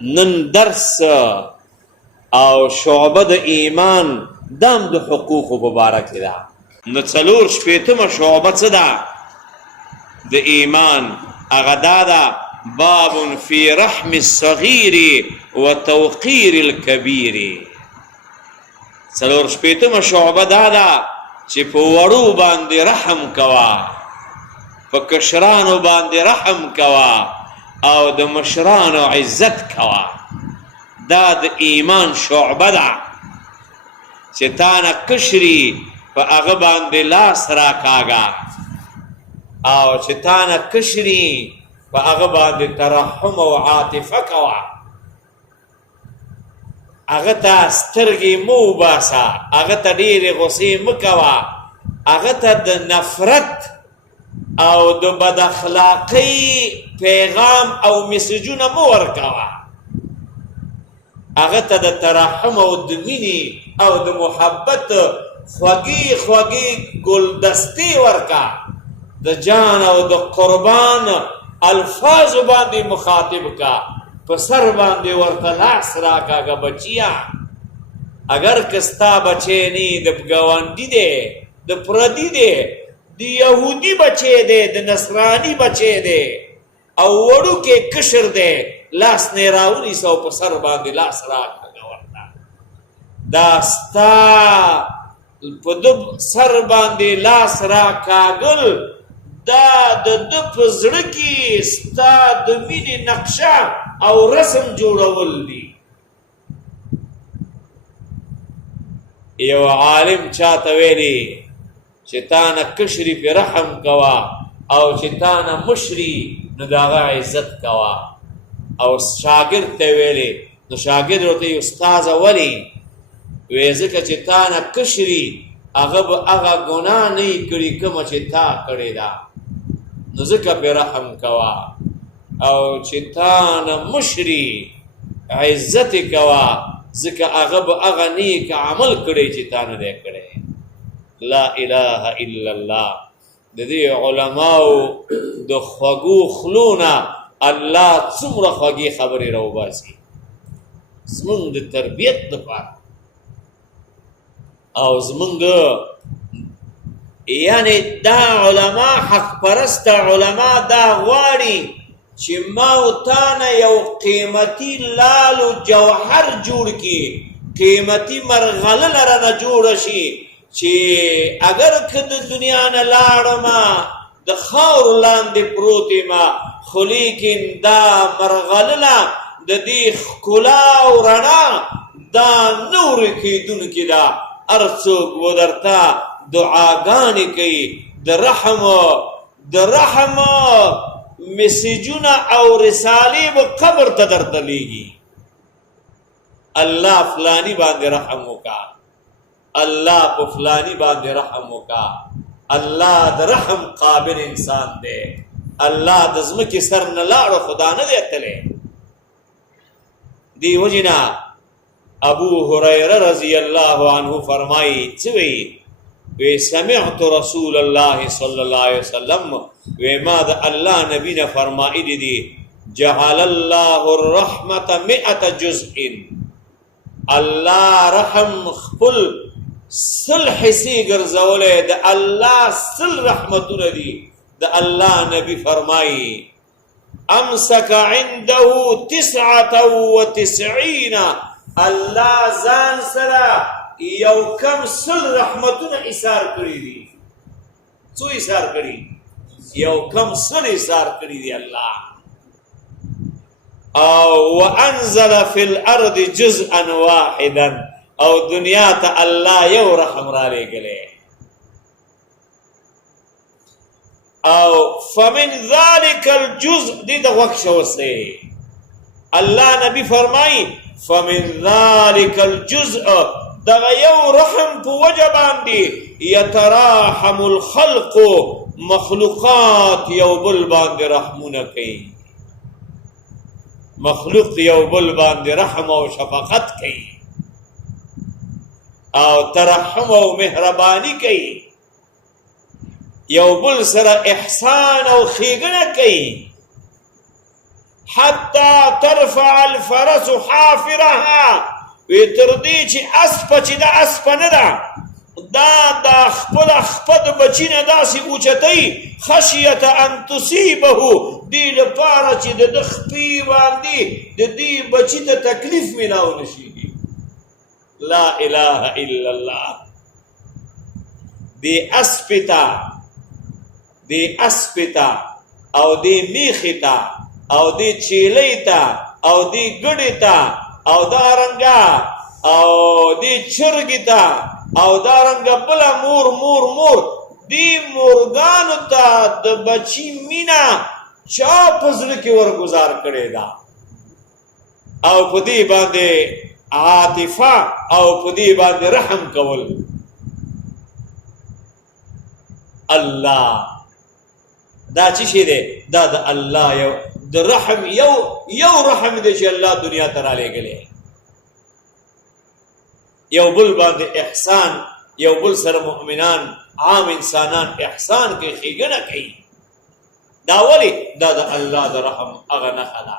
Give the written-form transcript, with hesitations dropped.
نن درس او شعبه د ایمان دام د حقوق مبارک ده. نو څلور شپېتمه شعبه څه ده د ایمان؟ هغه دا ده باب فی رحم الصغیر و توقیر الکبیر. څلور شپېتمه شعبه دا ده چې په وړو باندې رحم کوه، په کشرانو باندې رحم کوه او د مشرانو عزت کوه. دا د ایمان شعبه ده چې تا نه کشري په هغه باندې لاس راکاږه، او چې تا نه کشري په هغه باندې ترحم او عاطفه کوه. هغه ته سترګې مه وباسه، هغه ته ډېرې غوسې مه کوه، هغه ته د نفرت او د بد اخلاقۍ پیغام او میسجونه مه ورکوه. هغه ته د ترحم او د مینې او د محبت خوږې خوږې ګلدستې ورکه. د جان او د قربان الفاظو باندې مخاطب کا، په سر باندې ورته لاس راکاږه. بچیا اگر که ستا بچی نه د ګاونډي دی، د پردي دی، د یهودي بچی دی، د نصراني بچی دی او وړوکی کشر دی، لاس نه راونیسه او په سر باندې لاس راکاږه ورته. دا ستا په ده سر باندې لاس راکاږل دا د ده په زړه کې ستا د مینې نقشه او رسم جوړول دي. یو عالم چاته ویلي چې تا نه کشري پې رحم کوه او چې تا نه مشري نو د هغه عزت کوه. او شاګرد ته ویلي، نو شاګرد ورته ویلي استاذه ولې؟ وی ځکه چې تا نه کشري هغه به هغه ګناه نه یې کړي کومه چې تا کړې ده، نو ځکه پې رحم کوه. او چې تا نه مشري عزت یې کوه ځکه هغه به هغه نیک عمل کړی چې تا نه دی کړی. لا اله الا الله. د دې علماو د خوږو خلونه الله څومره خوږې خبرې راوباسي زمونږ د تربیت دپاره او زمونږ یعنی دا علما حق پرسته علما دا غواړي چې ما و تا نه یو قیمتي لال و جوهر جوړ کړي، قیمتي مرغلره رانه جوړه شي چې اگر که د دنیا نه لاړمه د خاورو لاندې پروت یمه، خو لیکن دا مرغلله د دې ښکلا او رڼا دا نه ورکېدونکې ده. هر څوک به درته دعاګانې کوي، د رحم مسیجونه او رسالې به قبر ته درته لیږي. الله فلانی باندې رحم وکړه، الله په فلانی باندې رحم وکړه. الله د رحم قابل انسان دی. الله د ځمکې سر نه لاړو خدا نه دی تلی. دی وجنا ابو هریره رضی الله عنه فرمایي څه وی؟ وی سمعت رسول الله صلی الله علیه وسلم، وی ما د الله نبی نه فرمایلی دی جعل الله الرحمة 100 جزء. الله رحم خپل سل حصې ګرځولی، د الله سل رحمتونه دي. د الله نبی فرمایي امسک عنده 99، الله ځان سره یو کم سل رحمتونه ایثار کړي دي. څو ایثار کړي؟ یو کم سل ایثار کړي دي الله. او وانزل فی الارض جزءا واحدا، او دنیا ته الله یو رحم را لېږلی. او فمن ذلك الجزء دې ته غوږ شه اوسئ. الله نبی فرمایي فمن ذلك الجزء، دغه یو رحم په وجه باندې یتراحم الخلق، مخلوقات یو بل باندې رحمونه کوي. مخلوق یو بل باندې رحم او شفقت کوي او ترحم او مهرباني کوي، یو بل سره احسان او ښېګڼه کوي. حتی ترفع الفرس حافرها وی تردی چی اسپا چی دا اسپا ندا دا خپد بچی ندا سی اوچتی خشیت ان تصیبهو دی لپارا چی دا خپی باندی دی بچی تا تکلیف ملاو نشیدی. لا الہ الا اللہ. دی اسپتا او دی میختا او دی چیلیتا او دی گڑیتا او دارنگا او دی چرگیتا او دارنگا بلا مور دی مورگانو تا د بچی مینا چا پزر کی ورگزار کرے دا او پدی باندے عاطفہ او پدی باندے رحم کول. اللہ دا چی شی دے دا اللہ یو دا رحم یو رحم دے چی اللہ دنیا ترا لے گلے یو بل باندے احسان یو بل سر مؤمنان عام انسانان احسان کے خیگنہ کئی دا ولی دا اللہ دا رحم اغنہ خلا.